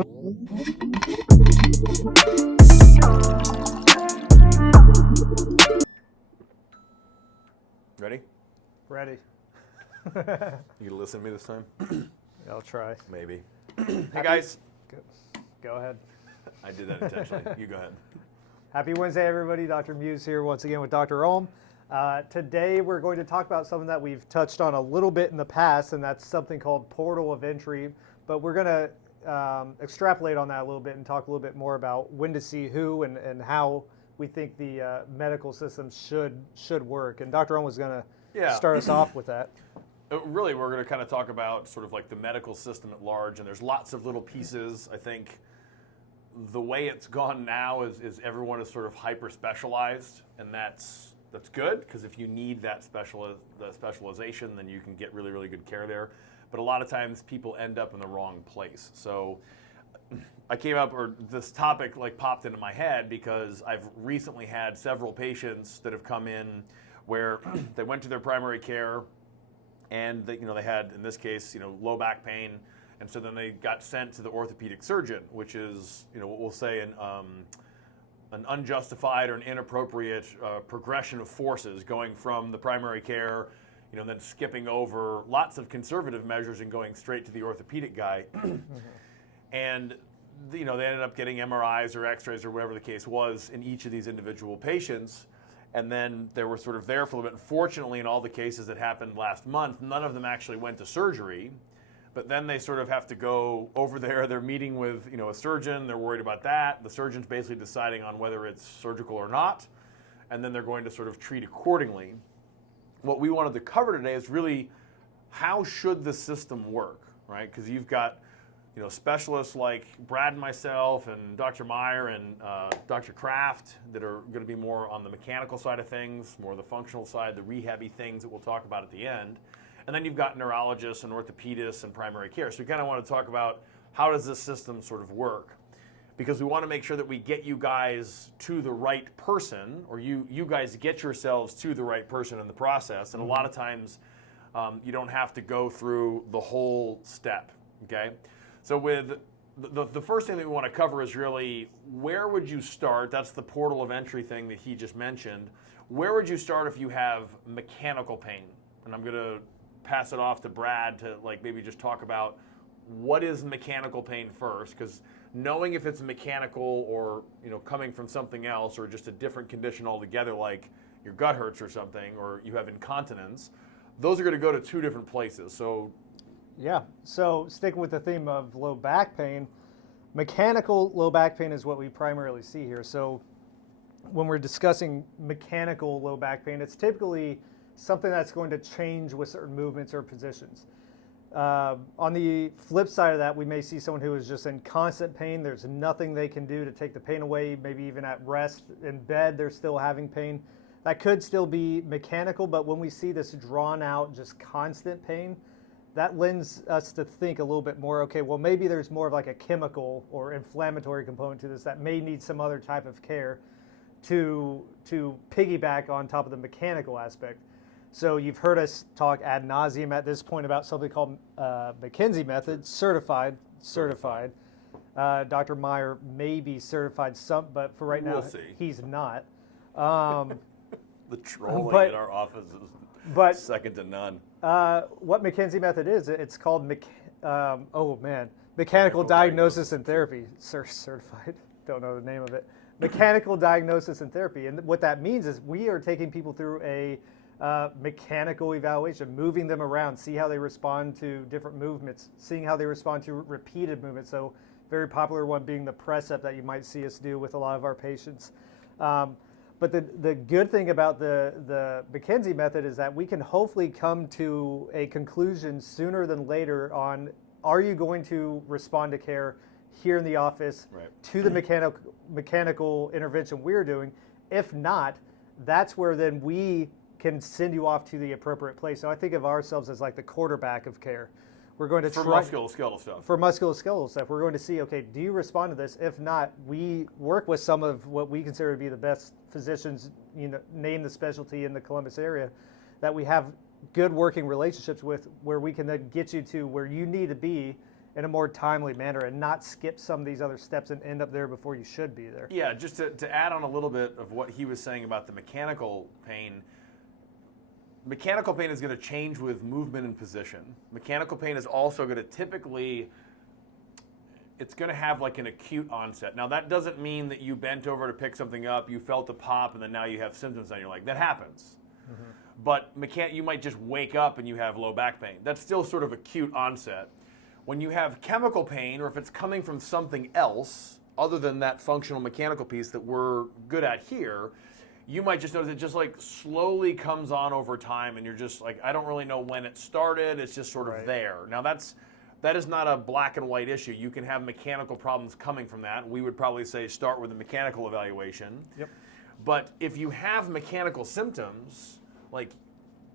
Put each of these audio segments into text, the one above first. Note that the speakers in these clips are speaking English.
Ready? Ready. You gonna listen to me this time? I'll try. Maybe. Hey guys. Go ahead. I did that intentionally. You go ahead. Happy Wednesday, everybody. Dr. Muse here once again with Dr. Ohm. Today we're going to talk about something that we've touched on a little bit in the past, and that's something called portal of entry. But we're going to extrapolate on that a little bit and talk a little bit more about when to see who and how we think the medical system should work. And Dr. Ohm was going to start us off with that. Really, we're going to kind of talk about sort of like the medical system at large, and there's lots of little pieces. I think the way it's gone now is everyone is sort of hyper-specialized, and that's good, because if you need that specialization, then you can get really, really good care there. But a lot of times people end up in the wrong place. So I came up, or this topic like popped into my head because I've recently had several patients that have come in where they went to their primary care and they had, in this case, low back pain. And so then they got sent to the orthopedic surgeon, which is, what we'll say an unjustified or an inappropriate progression of forces going from the primary care, then skipping over lots of conservative measures and going straight to the orthopedic guy. And they ended up getting MRIs or X-rays or whatever the case was in each of these individual patients. And then they were sort of there for a little bit. Fortunately, in all the cases that happened last month, none of them actually went to surgery. But then they sort of have to go over there. They're meeting with a surgeon. They're worried about that. The surgeon's basically deciding on whether it's surgical or not. And then they're going to sort of treat accordingly. What we wanted to cover today is really how should the system work, right? Because you've got specialists like Brad and myself and Dr. Meyer and Dr. Kraft that are going to be more on the mechanical side of things, more the functional side, the rehabby things that we'll talk about at the end. And then you've got neurologists and orthopedists and primary care. So we kind of want to talk about how does this system sort of work? Because we want to make sure that we get you guys to the right person, or you guys get yourselves to the right person in the process. And a lot of times you don't have to go through the whole step, okay? So with the first thing that we want to cover is really, where would you start? That's the portal of entry thing that he just mentioned. Where would you start if you have mechanical pain? And I'm going to pass it off to Brad to maybe just talk about what is mechanical pain first, because knowing if it's mechanical or coming from something else or just a different condition altogether, like your gut hurts or something, or you have incontinence, those are going to go to two different places. So yeah, so sticking with the theme of low back pain, mechanical low back pain is what we primarily see here. So when we're discussing mechanical low back pain, it's typically something that's going to change with certain movements or positions. On the flip side of that, we may see someone who is just in constant pain. There's nothing they can do to take the pain away. Maybe even at rest in bed, they're still having pain. That could still be mechanical, but when we see this drawn out, just constant pain, that lends us to think a little bit more, okay, well, maybe there's more of like a chemical or inflammatory component to this that may need some other type of care to piggyback on top of the mechanical aspect. So you've heard us talk ad nauseum at this point about something called McKenzie method, certified. Dr. Meyer may be certified but for right now, he's not. The trolling in our office is second to none. What McKenzie method is, it's called mechanical diagnosis and therapy. Certified, don't know the name of it. Mechanical diagnosis and therapy. And what that means is we are taking people through a mechanical evaluation, moving them around, see how they respond to different movements, seeing how they respond to repeated movements. So very popular one being the press up that you might see us do with a lot of our patients. But the good thing about the McKenzie method is that we can hopefully come to a conclusion sooner than later on, are you going to respond to care here in the office to the mechanical intervention we're doing? If not, that's where then we can send you off to the appropriate place. So I think of ourselves as like the quarterback of care. We're going to for musculoskeletal stuff. For musculoskeletal stuff, we're going to see, okay, do you respond to this? If not, we work with some of what we consider to be the best physicians, name the specialty in the Columbus area, that we have good working relationships with, where we can then get you to where you need to be in a more timely manner and not skip some of these other steps and end up there before you should be there. Yeah, just to add on a little bit of what he was saying about the mechanical pain is going to change with movement and position. Mechanical pain is also going to typically, it's going to have like an acute onset. Now that doesn't mean that you bent over to pick something up, you felt a pop, and then now you have symptoms on your leg. That happens. Mm-hmm. But you might just wake up and you have low back pain. That's still sort of acute onset. When you have chemical pain, or if it's coming from something else other than that functional mechanical piece that we're good at here, you might just notice it just like slowly comes on over time, and you're just like, I don't really know when it started. It's just sort of there. Now that is not a black and white issue. You can have mechanical problems coming from that. We would probably say start with a mechanical evaluation. Yep. But if you have mechanical symptoms, like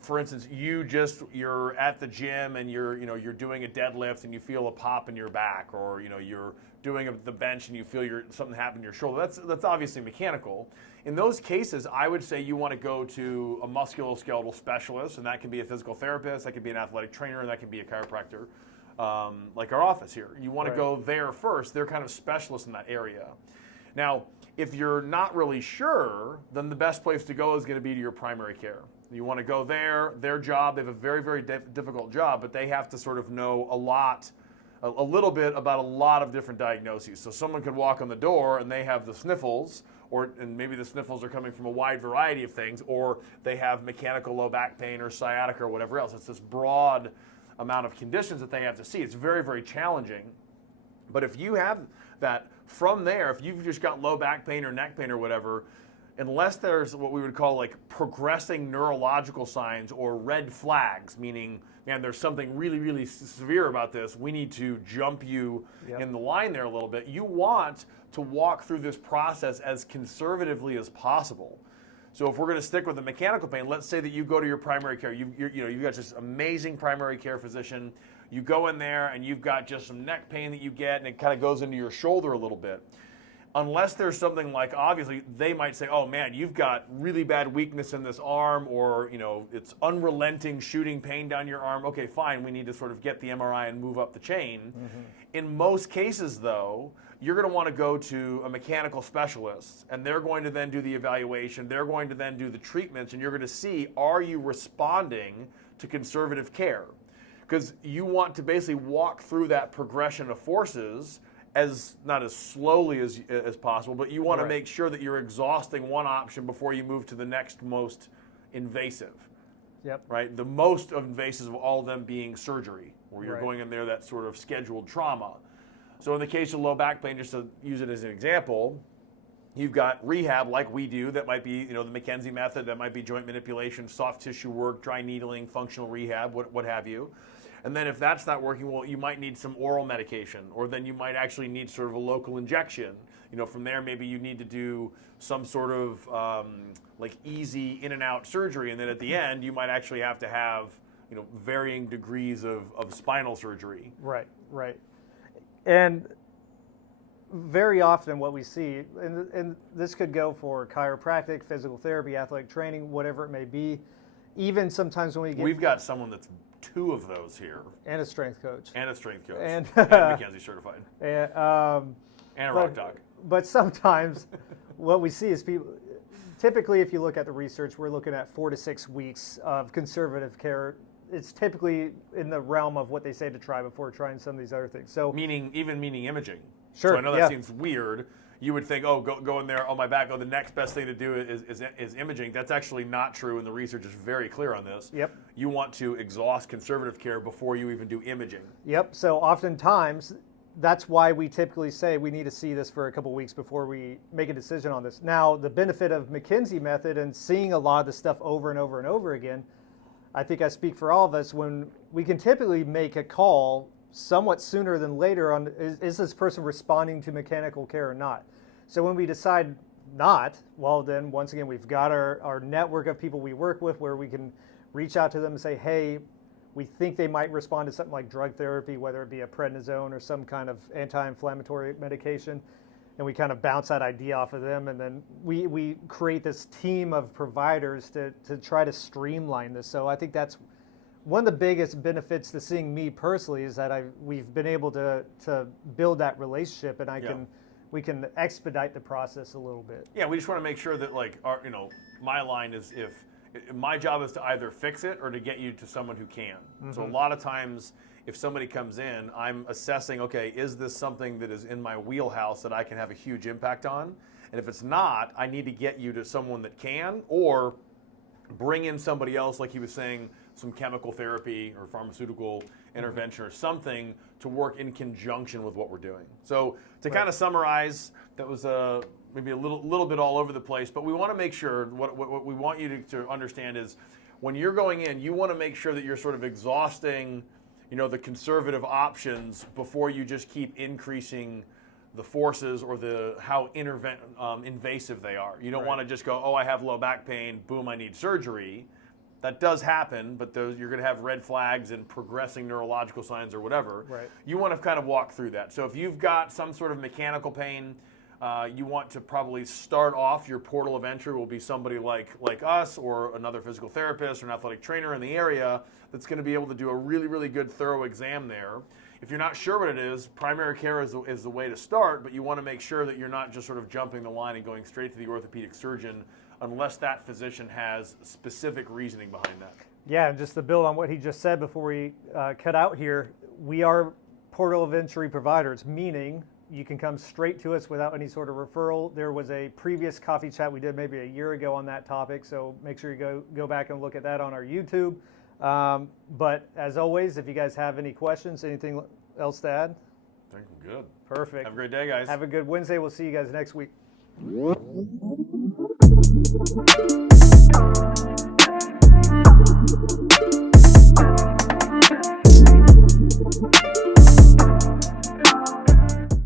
for instance, you're at the gym and you're doing a deadlift and you feel a pop in your back, or you're doing the bench and you feel something happen in your shoulder. That's obviously mechanical. In those cases, I would say you want to go to a musculoskeletal specialist, and that can be a physical therapist, that can be an athletic trainer, and that can be a chiropractor, like our office here. You want to go there first. They're kind of specialists in that area. Now, if you're not really sure, then the best place to go is going to be to your primary care. You want to go there. Their job, they have a very, very difficult job, but they have to sort of know a little bit about a lot of different diagnoses. So someone could walk on the door and they have the sniffles, and maybe the sniffles are coming from a wide variety of things, or they have mechanical low back pain or sciatica or whatever else. It's this broad amount of conditions that they have to see. It's very, very challenging. But if you have that from there, if you've just got low back pain or neck pain or whatever, unless there's what we would call like progressing neurological signs or red flags, meaning, man, there's something really, really severe about this, we need to jump you in the line there a little bit. You want to walk through this process as conservatively as possible. So if we're going to stick with the mechanical pain, let's say that you go to your primary care. You've got this amazing primary care physician. You go in there and you've got just some neck pain that you get, and it kind of goes into your shoulder a little bit. Unless there's something like, obviously, they might say, oh man, you've got really bad weakness in this arm, or it's unrelenting shooting pain down your arm. Okay, fine, we need to sort of get the MRI and move up the chain. Mm-hmm. In most cases, though, you're going to want to go to a mechanical specialist, and they're going to then do the evaluation. They're going to then do the treatments, and you're going to see, are you responding to conservative care? Because you want to basically walk through that progression of forces not as slowly as possible, but you want to make sure that you're exhausting one option before you move to the next most invasive. Yep. Right? The most invasive of all of them being surgery, where you're going in there, that sort of scheduled trauma. So in the case of low back pain, just to use it as an example, you've got rehab like we do. That might be, the McKenzie method. That might be joint manipulation, soft tissue work, dry needling, functional rehab, what have you. And then if that's not working, well, you might need some oral medication, or then you might actually need sort of a local injection. From there, maybe you need to do some sort of like easy in and out surgery. And then at the end, you might actually have to have, varying degrees of spinal surgery. Right. And very often what we see, and this could go for chiropractic, physical therapy, athletic training, whatever it may be, even sometimes when we've got someone that's 2 of those here. And a strength coach. And and McKenzie certified. And a rock dog. But sometimes what we see is people, typically if you look at the research, we're looking at 4 to 6 weeks of conservative care. It's typically in the realm of what they say to try before trying some of these other things. So meaning imaging. Sure. So I know that seems weird. You would think, go in there on my back. The next best thing to do is imaging. That's actually not true, and the research is very clear on this. Yep. You want to exhaust conservative care before you even do imaging. Yep. So oftentimes, that's why we typically say we need to see this for a couple weeks before we make a decision on this. Now, the benefit of McKenzie method and seeing a lot of the stuff over and over and over again, I think I speak for all of us, when we can typically make a call somewhat sooner than later on, is this person responding to mechanical care or not? So when we decide not, well then once again we've got our network of people we work with where we can reach out to them and say, hey, we think they might respond to something like drug therapy, whether it be a prednisone or some kind of anti-inflammatory medication, and we kind of bounce that idea off of them, and then we create this team of providers to try to streamline this. So I think that's one of the biggest benefits to seeing me personally is that we've been able to build that relationship, and we can expedite the process a little bit. Yeah, we just want to make sure that like my line is if my job is to either fix it or to get you to someone who can. So a lot of times if somebody comes in, I'm assessing, okay, is this something that is in my wheelhouse that I can have a huge impact on? And if it's not, I need to get you to someone that can, or bring in somebody else, like he was saying, some chemical therapy or pharmaceutical intervention or something to work in conjunction with what we're doing. So to kind of summarize, that was maybe a little bit all over the place, but we want to make sure, what we want you to understand is when you're going in, you want to make sure that you're sort of exhausting the conservative options before you just keep increasing the forces or how invasive they are. You don't want to just go, oh, I have low back pain, boom, I need surgery. That does happen, but you're going to have red flags and progressing neurological signs or whatever. Right. You want to kind of walk through that. So if you've got some sort of mechanical pain, you want to probably start off, your portal of entry will be somebody like us or another physical therapist or an athletic trainer in the area that's going to be able to do a really, really good thorough exam there. If you're not sure what it is, primary care is the way to start, but you want to make sure that you're not just sort of jumping the line and going straight to the orthopedic surgeon unless that physician has specific reasoning behind that. Yeah, and just to build on what he just said before we cut out here, we are portal of entry providers, meaning you can come straight to us without any sort of referral. There was a previous coffee chat we did maybe a year ago on that topic, so make sure you go back and look at that on our YouTube. But as always, if you guys have any questions, anything else to add? I think I'm good. Perfect. Have a great day, guys. Have a good Wednesday. We'll see you guys next week.